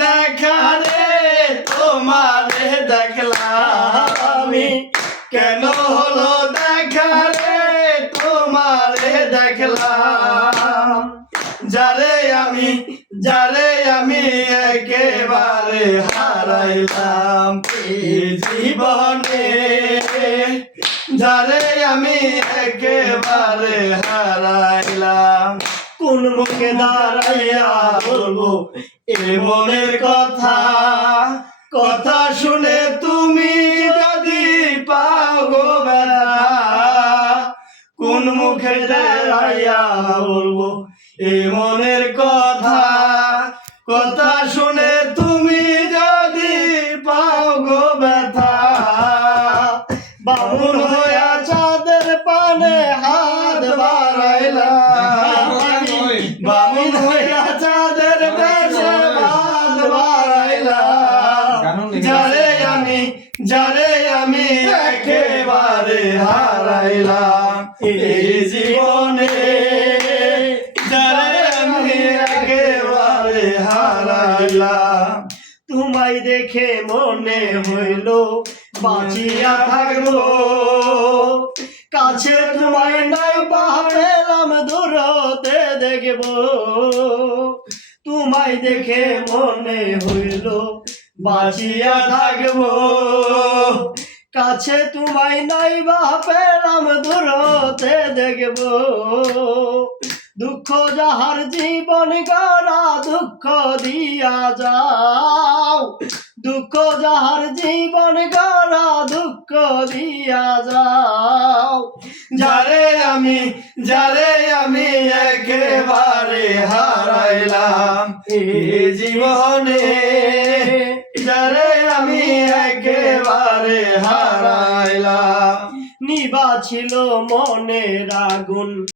দেখা রে তোমারে দেখলাম আমি, কেন হলো দেখা রে তোমারে দেখলাম। যারে আমি একেবারে হারাইলাম এই জীবনে, যারে আমি একেবারে হারাইলাম। কোন মুখে দাঁড়াইয়া বলবো এ মনের কথা, কথা শুনে তুমি যদি পাও গো ব্যথা। কোন মুখে দাঁড়াইয়া বলবো এ মনের কথা, কথা শুনে তুমি যদি পাও গো ব্যথা। বামুন হইয়া চাঁদের পানে হাত বাড়াইলাম, বামুন হইয়া চাঁদের দেশে হাত বাড়াইলাম। যারে আমি একেবারে হারাইলাম এই জীবনে, যারে আমি একেবারে হারাইলাম। তোমায় দেখে মনে হইল বাঁচিয়া থাকবো, কাছে তোমায় নাই পেলাম দূরতে দেখবো। তোমায় দেখে মনে হইল বাঁচিয়া থাকবো, কাছে তোমায় নাই পেলাম দূরতে দেখবো। দুঃখ যাহার জীবন গড়া দুঃখ দিয়া যাও, দুঃখ যাহার জীবন গড়া দুঃখ দিয়া যাও। যারে আমি একেবারে হারাইলাম এই জীবনে, যারে আমি একেবারে হারাইলাম। নিবা ছিল মনের আগুন